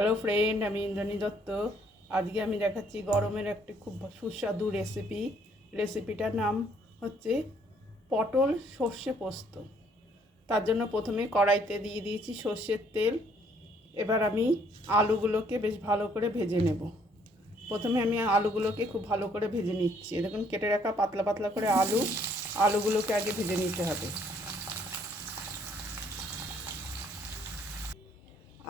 Hello friend আমি ইন্দ্রাণী দত্ত। আজকে আমি দেখাচ্ছি গরমের একটি খুব সুস্বাদু রেসিপি রেসিপিটার নাম হচ্ছে পটল সর্ষে পোস্ত। তার জন্য প্রথমে কড়াইতে দিয়ে দিয়েছি সর্ষের তেল। এবার আমি আলুগুলোকে বেশ ভালো করে ভেজে নেব। প্রথমে আমি আলুগুলোকে খুব ভালো করে ভেজে নিচ্ছি। এ দেখুন, কেটে রাখা পাতলা পাতলা করে আলু। আলুগুলোকে আগে ভেজে নিতে হবে।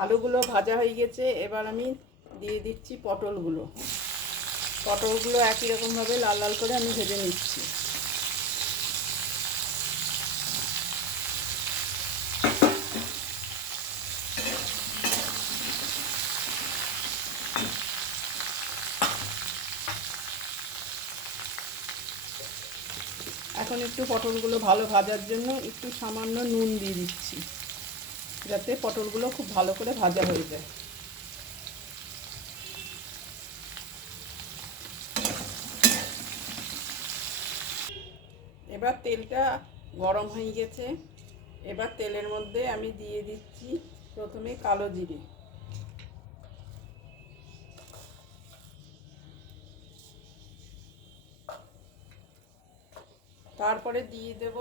আলুগুলো ভাজা হয়ে গেছে, এবার আমি দিয়ে দিচ্ছি পটলগুলো। পটলগুলো একই রকমভাবে লাল লাল করে আমি ভেজে নিচ্ছি। এখন একটু পটলগুলো ভালো ভাজার জন্য একটু সামান্য নুন দিয়ে দিচ্ছি। যাতে পটলগুলো খুব ভালো করে ভাজা হয়ে যায়। এবার তেলটা গরম হয়ে গেছে। এবার তেলের মধ্যে আমি দিয়ে দিচ্ছি প্রথমে কালো জিরে। তারপরে দিয়ে দেব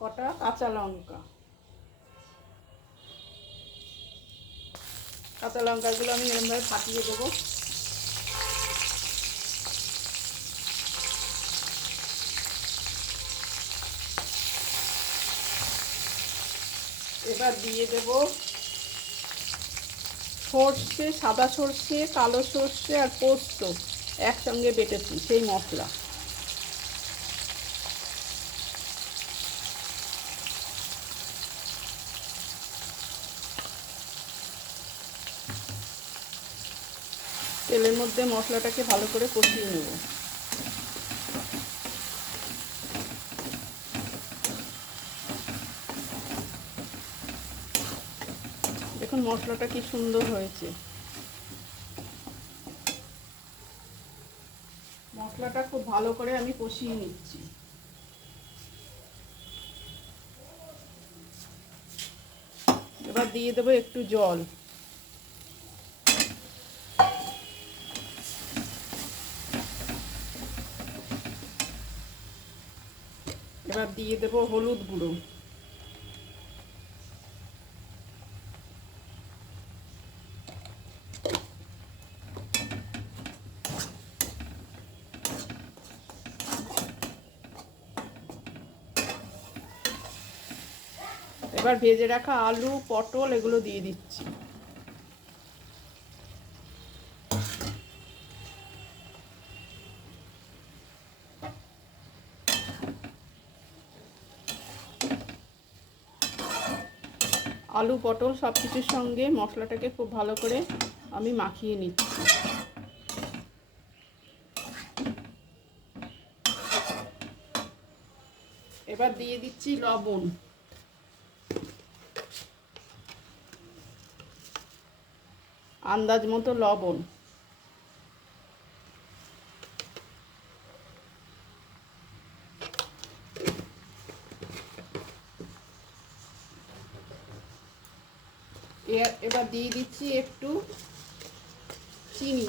কটা কাঁচা লঙ্কা। কাঁচা লঙ্কাগুলো আমি এরমভাবে ফাটিয়ে দেবো। এবার দিয়ে দেব সর্ষে, সাদা সর্ষে, কালো সর্ষে আর পোস্ত একসঙ্গে বেটেছি, সেই মশলা। তেলের মধ্যে মশলাটাকে ভালো করে কষিয়ে নেব। দেখুন মশলাটা কি সুন্দর হয়েছে। মশলাটা খুব ভালো করে আমি কষিয়ে নিচ্ছি। এবার দিয়ে দেবো একটু জল। এবার দিয়ে দেব হলুদ গুঁড়ো। এবার ভেজে রাখা আলু পটল এগুলো দিয়ে দিচ্ছি। আলু, পটল সব কিছুর সঙ্গে মশলাটাকে খুব ভালো করে আমি মাখিয়ে নিচ্ছি। এবার দিয়ে দিচ্ছি লবণ। আন্দাজ মতো লবণ। এবার দিয়ে দিচ্ছি একটু চিনি।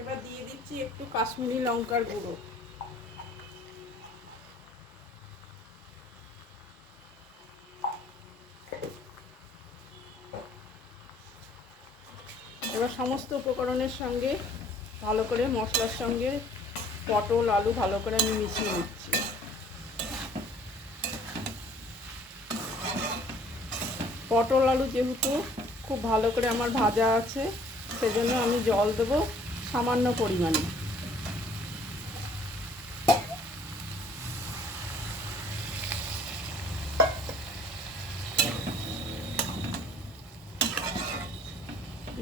এবার দিয়ে দিচ্ছি একটু কাশ্মীরি লঙ্কার গুঁড়ো। এবার সমস্ত উপকরণের সঙ্গে ভালো করে মশলার সঙ্গে পটল, আলু ভালো করে আমি মিশিয়ে নিচ্ছি। পটল, আলু যেহেতু খুব ভালো করে আমার ভাজা আছে, সেজন্য আমি জল দেবো সামান্য পরিমাণে।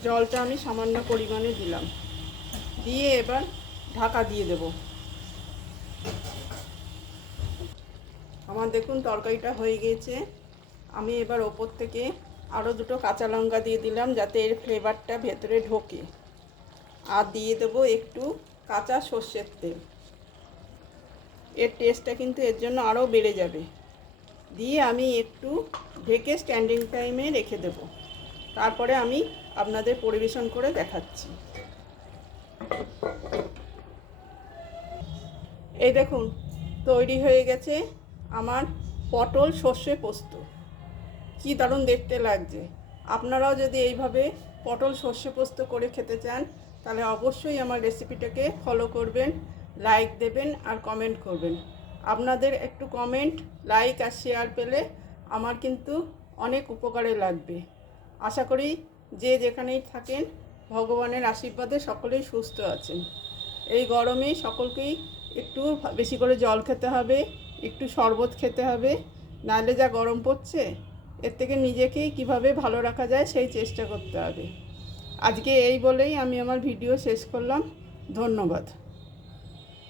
জলটা আমি সামান্য পরিমাণে দিলাম। দিয়ে এবার ঢাকা দিয়ে দেব। আমার দেখুন তরকারিটা হয়ে গিয়েছে। আমি এবার ওপর থেকে আরও দুটো কাঁচা লঙ্কা দিয়ে দিলাম যাতে এর ফ্লেভারটা ভেতরে ঢোকে। আর দিয়ে দেবো একটু কাঁচা সর্ষের তেল। এর টেস্টটা কিন্তু এর জন্য আরও বেড়ে যাবে। দিয়ে আমি একটু ঢেকে স্ট্যান্ডিং টাইমে রেখে দেব। তারপরে আমি আপনাদের পরিবেশন করে দেখাচ্ছি। এই দেখুন, তৈরি হয়ে গেছে আমার পটল সর্ষে পোস্ত। কি দারুণ দেখতে লাগছে। আপনারাও যদি এইভাবে পটল সর্ষে পোস্ত করে খেতে চান, তাহলে অবশ্যই আমার রেসিপিটাকে ফলো করবেন, লাইক দেবেন আর কমেন্ট করবেন। আপনাদের একটু কমেন্ট, লাইক আর শেয়ার পেলে আমার কিন্তু অনেক উপকারে লাগবে। আশা করি যে যেখানেই থাকেন ভগবানের আশীর্বাদে সকলেই সুস্থ আছেন। এই গরমে সকলকেই একটু বেশি করে জল খেতে হবে, একটু শরবত খেতে হবে, নাহলে যা গরম পড়ছে, এর থেকে নিজেকেই কীভাবে ভালো রাখা যায় সেই চেষ্টা করতে হবে। আজকে এই বলেই আমি আমার ভিডিও শেষ করলাম। ধন্যবাদ।